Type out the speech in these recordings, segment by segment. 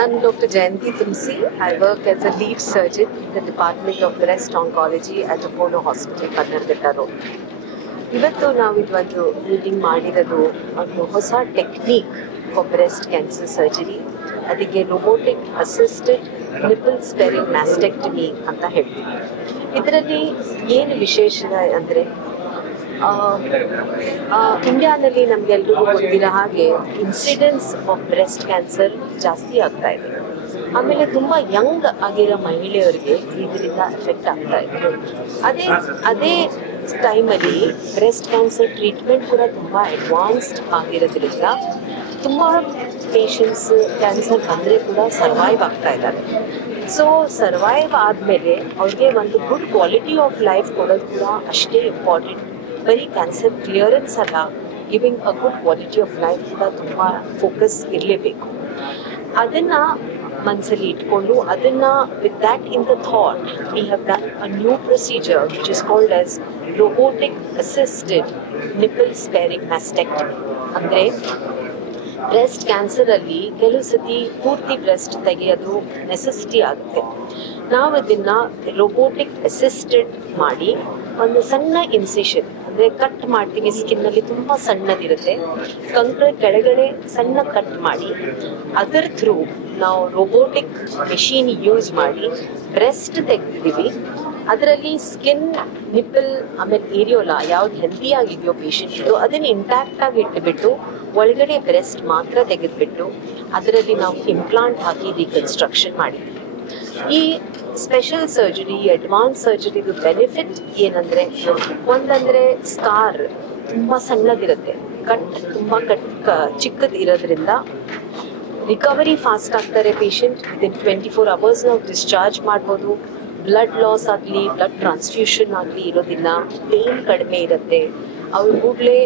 I'm Dr. Jayanti Tumsi. I work as a lead surgeon in the Department of Breast Oncology at Apollo Hospital, Bannerghatta Road. ಇವತ್ತು ನಾವು ಇದೊಂದು meeting ಮಾಡಿರೋದು ಒಂದು ಹೊಸ technique for breast cancer surgery, ಅದಕ್ಕೆ robotic assisted nipple sparing mastectomy ಅಂತ ಹೇಳ್ತೀವಿ. ಇದರಲ್ಲಿ ಏನು ವಿಶೇಷ ಅಂದರೆ ಇಂಡಿಯಾನಲ್ಲಿ ನಮಗೆಲ್ರಿಗೂ ಗೊತ್ತಿರೋ ಹಾಗೆ ಇನ್ಸಿಡೆನ್ಸ್ ಆಫ್ ಬ್ರೆಸ್ಟ್ ಕ್ಯಾನ್ಸರ್ ಜಾಸ್ತಿ ಆಗ್ತಾ ಇದೆ. ಆಮೇಲೆ ತುಂಬ ಯಂಗ್ ಆಗಿರೋ ಮಹಿಳೆಯರಿಗೆ ಇದರಿಂದ ಎಫೆಕ್ಟ್ ಆಗ್ತಾ ಇದೆ. ಅದೇ ಟೈಮಲ್ಲಿ ಬ್ರೆಸ್ಟ್ ಕ್ಯಾನ್ಸರ್ ಟ್ರೀಟ್ಮೆಂಟ್ ಕೂಡ ತುಂಬ ಅಡ್ವಾನ್ಸ್ಡ್ ಆಗಿರೋದ್ರಿಂದ ತುಂಬ ಪೇಷಂಟ್ಸ್ ಕ್ಯಾನ್ಸರ್ ಬಂದರೆ ಕೂಡ ಸರ್ವೈವ್ ಆಗ್ತಾ ಇದ್ದಾರೆ. ಸೊ ಸರ್ವೈವ್ ಆದಮೇಲೆ ಅವ್ರಿಗೆ ಒಂದು ಗುಡ್ ಕ್ವಾಲಿಟಿ ಆಫ್ ಲೈಫ್ ಕೊಡೋದು ಕೂಡ ಅಷ್ಟೇ ಇಂಪಾರ್ಟೆಂಟ್. ಬರೀ ಕ್ಯಾನ್ಸರ್ ಕ್ಲಿಯರೆನ್ಸ್ ಅಲ್ಲ, giving a good quality of life ಕೂಡ ತುಂಬ ಫೋಕಸ್ ಇರಲೇಬೇಕು. ಅದನ್ನು ಮನಸ್ಸಲ್ಲಿ ಇಟ್ಕೊಂಡು ಅದನ್ನು with that in the thought we have done a new procedure which is called as robotic assisted nipple sparing mastectomy. ಅಂದರೆ ಬ್ರೆಸ್ಟ್ ಕ್ಯಾನ್ಸರಲ್ಲಿ ಕೆಲವು ಸತಿ ಪೂರ್ತಿ ಬ್ರೆಸ್ಟ್ ತೆಗೆಯೋದು ನೆಸೆಸಿಟಿ ಆಗುತ್ತೆ. ನಾವು ಅದನ್ನು ರೋಬೋಟಿಕ್ ಅಸಿಸ್ಟೆಡ್ ಮಾಡಿ ಒಂದು ಸಣ್ಣ ಇನ್ಸಿಷನ್ ಅಂದರೆ ಕಟ್ ಮಾಡ್ತೀವಿ. ಸ್ಕಿನ್ನಲ್ಲಿ ತುಂಬ ಸಣ್ಣದಿರುತ್ತೆ, ಕಂಕಳ ಕೆಳಗಡೆ ಸಣ್ಣ ಕಟ್ ಮಾಡಿ ಅದರ ಥ್ರೂ ನಾವು ರೋಬೋಟಿಕ್ ಮೆಷಿನ್ ಯೂಸ್ ಮಾಡಿ ಬ್ರೆಸ್ಟ್ ತೆಗೆದಿದ್ದೀವಿ. ಅದರಲ್ಲಿ ಸ್ಕಿನ್, ನಿಪ್ಪಲ್, ಆಮೇಲೆ ಏರಿಯೋಲಾ ಯಾವ್ದು ಹೆಲ್ದಿ ಆಗಿದೆಯೋ ಪೇಷಂಟ್ದು ಅದನ್ನು ಇಂಟ್ಯಾಕ್ಟಾಗಿ ಇಟ್ಟುಬಿಟ್ಟು ಒಳಗಡೆ ಬ್ರೆಸ್ಟ್ ಮಾತ್ರ ತೆಗೆದುಬಿಟ್ಟು ಅದರಲ್ಲಿ ನಾವು ಇಂಪ್ಲಾಂಟ್ ಹಾಕಿ ರೀಕನ್ಸ್ಟ್ರಕ್ಷನ್ ಮಾಡಿದ್ವಿ. ಈ ಸ್ಪೆಷಲ್ ಸರ್ಜರಿ, ಅಡ್ವಾನ್ಸ್ ಸರ್ಜರಿದು ಬೆನಿಫಿಟ್ ಏನಂದರೆ, ಒಂದಂದರೆ ಸ್ಕಾರ್ ತುಂಬ ಸಣ್ಣದಿರುತ್ತೆ, ತುಂಬ ಚಿಕ್ಕದು ಇರೋದ್ರಿಂದ ರಿಕವರಿ ಫಾಸ್ಟ್ ಆಗ್ತಾರೆ ಪೇಷಂಟ್. ವಿದಿನ್ 24 hours ನಾವು ಡಿಸ್ಚಾರ್ಜ್ ಮಾಡ್ಬೋದು. ಬ್ಲಡ್ ಲಾಸ್ ಆಗಲಿ, ಬ್ಲಡ್ ಟ್ರಾನ್ಸ್ಫ್ಯೂಷನ್ ಆಗಲಿ ಇರೋದಿಲ್ಲ, ಪೇಯ್ನ್ ಕಡಿಮೆ ಇರುತ್ತೆ. ಅವ್ರು ಕೂಡಲೇ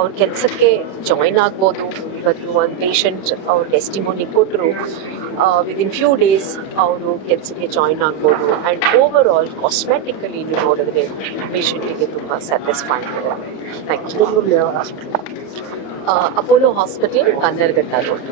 ಅವ್ರ ಕೆಲಸಕ್ಕೆ ಜಾಯ್ನ್ ಆಗ್ಬೋದು. ಇವತ್ತು ಒಂದು ಪೇಷಂಟ್ ಅವ್ರ ಟೆಸ್ಟಿಮೋನಿ ಕೊಟ್ಟರು, ವಿದಿನ್ ಫ್ಯೂ ಡೇಸ್ ಅವರು ಕೆಲಸಕ್ಕೆ ಜಾಯ್ನ್ ಆಗ್ಬೋದು. ಆ್ಯಂಡ್ ಓವರ್ ಆಲ್ ಕಾಸ್ಮೆಟಿಕಲಿ ನೀವು ನೋಡಿದ್ರೆ ಪೇಷಂಟಿಗೆ ತುಂಬ ಸ್ಯಾಟಿಸ್ಫೈ ಇದೆ. Thank you. Apollo hospital, Bannerghatta road.